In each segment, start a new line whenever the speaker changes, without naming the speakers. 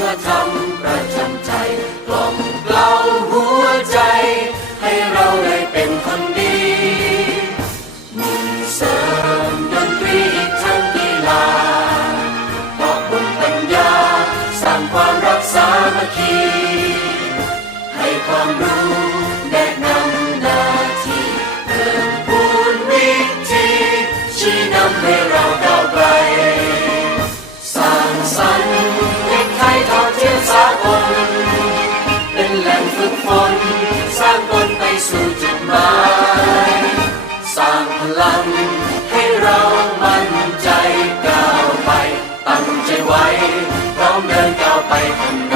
ื่อทำประจำใจกล่อมเกลาหัวใจ ให้เราได้เป็นคนดีมุ่งเสริมดนตรีทางกีฬาปอกบุญปัญญา สร้างความรักสามัคคี ให้ความรู้แนะนำนาทีเพิ่มพูนวิธีชี้นำให้เราได้ life.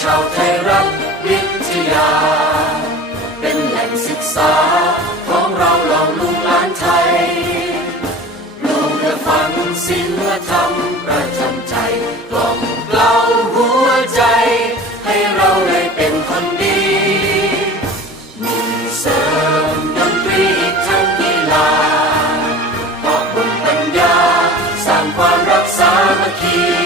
ชาวไทยรัฐวิทยา เป็นแหล่งศึกษาของเราเหล่าลุงล้านไทยลูกและฟังสิ่งและธรรมประจำใจกล่อมเกลาหัวใจ ให้เราได้เป็นคนดีมุ่งเสริมดนตรีทั้งกีฬาขอบคุญปัญญา สร้างความรักสามัคคี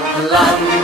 love.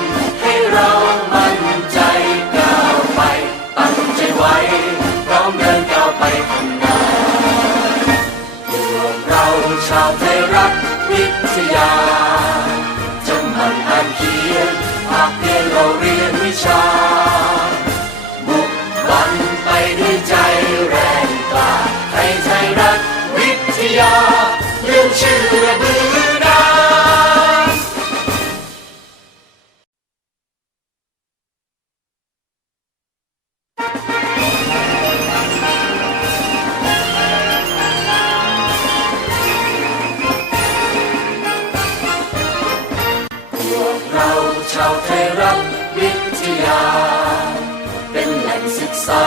ษา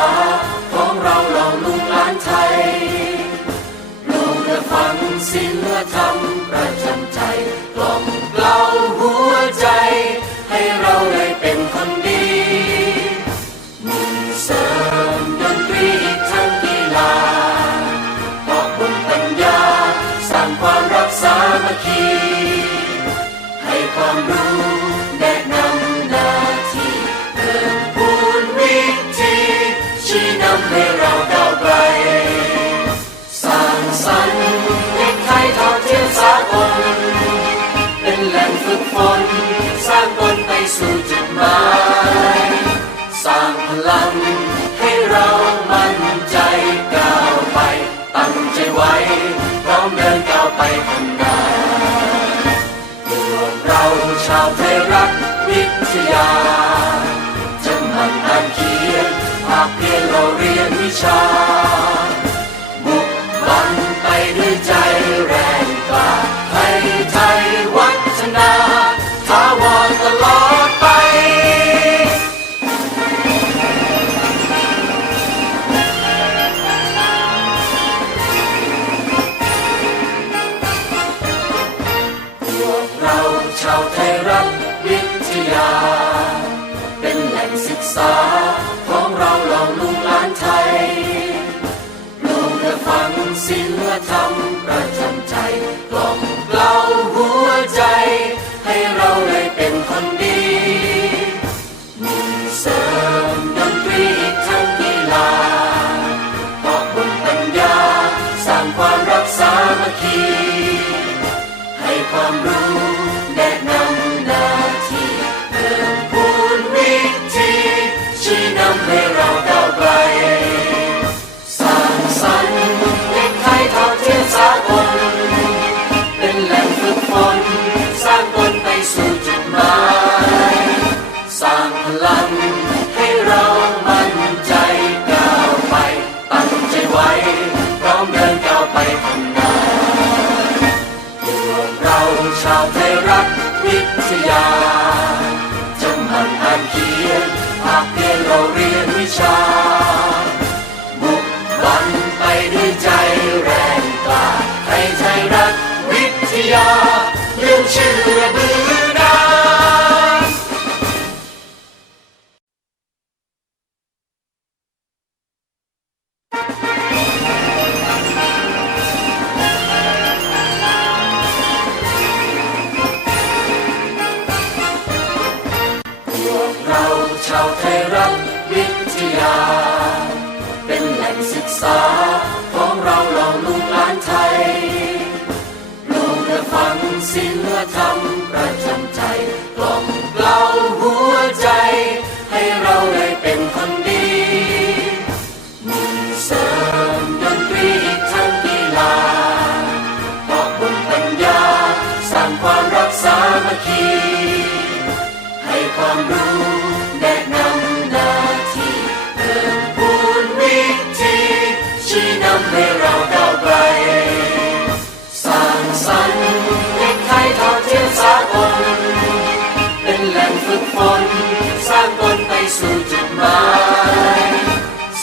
ของเราเราลูกหลานไทยลูกจะฟังสิ้น สู่จุดหมายสร้างพลังให้เรามั่นใจก้าวไป ตั้งใจไว้พร้อมเดินก้าวไปข้างหน้าพวกเราชาวไทยรักวิทยา จะมั่นอ่านเขียนภาคเพียนเราเรียนวิชา Ethiopia, lưu trữ Brunei. Hãy subscribe cho kênh Ghiền Mì Gõ Để không bỏ lỡ những video hấp dẫn อธรรมประจำใจกล่มเกล่าหัวใจ ให้เราได้เป็นคนดีมุนเสริมดนตรีทั้งกีฬาบอกบุญปัญญาสร้างความ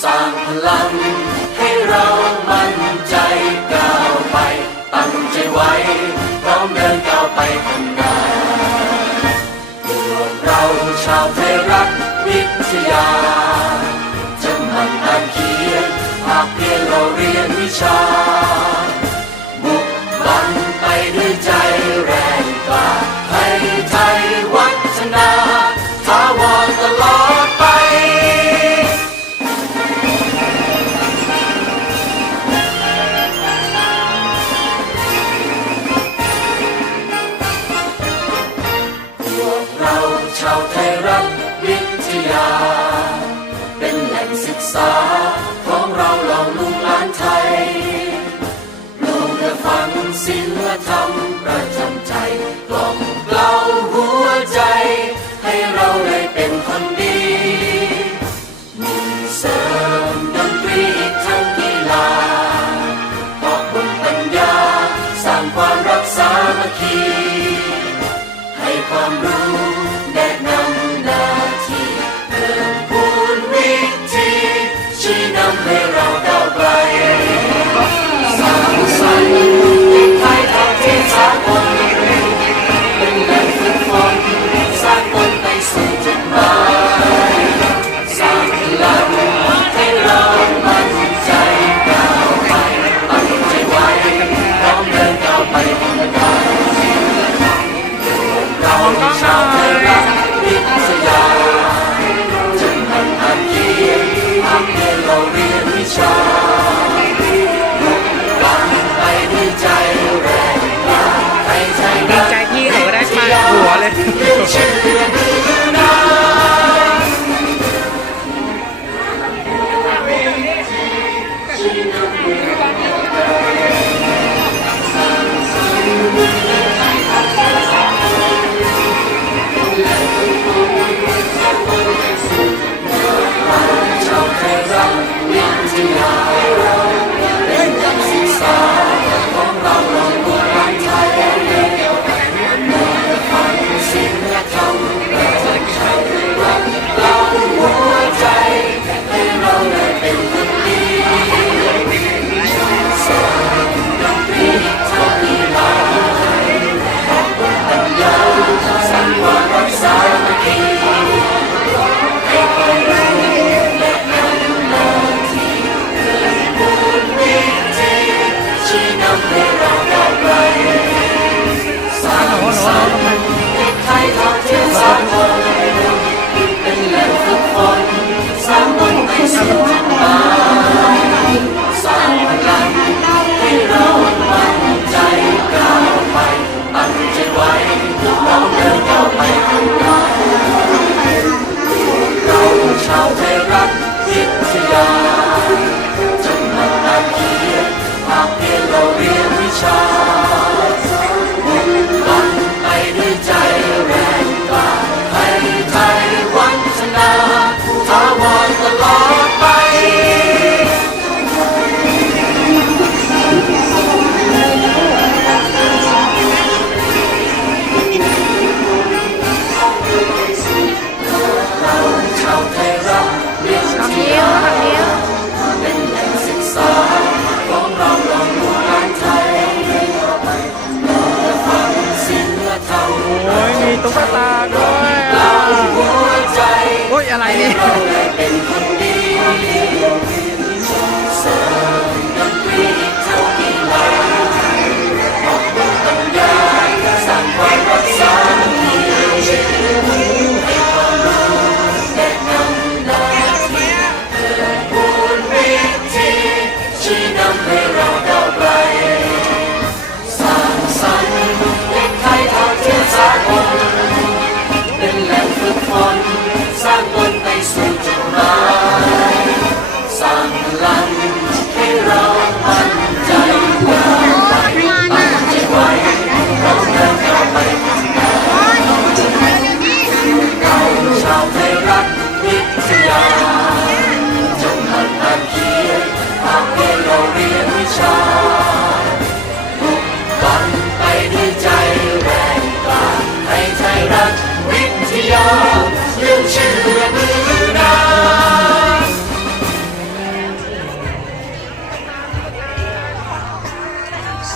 สร้างพลังให้เรามั่นใจก้าวไป ตั้งใจไว้พร้อมเดินก้าวไปข้างหน้าพวกเราชาวไทยรักวิทยา จะมั่นอ่านเขียนภาคเพียนเราเรียนวิชา ช้ประจำใจกลอม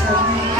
Thank you.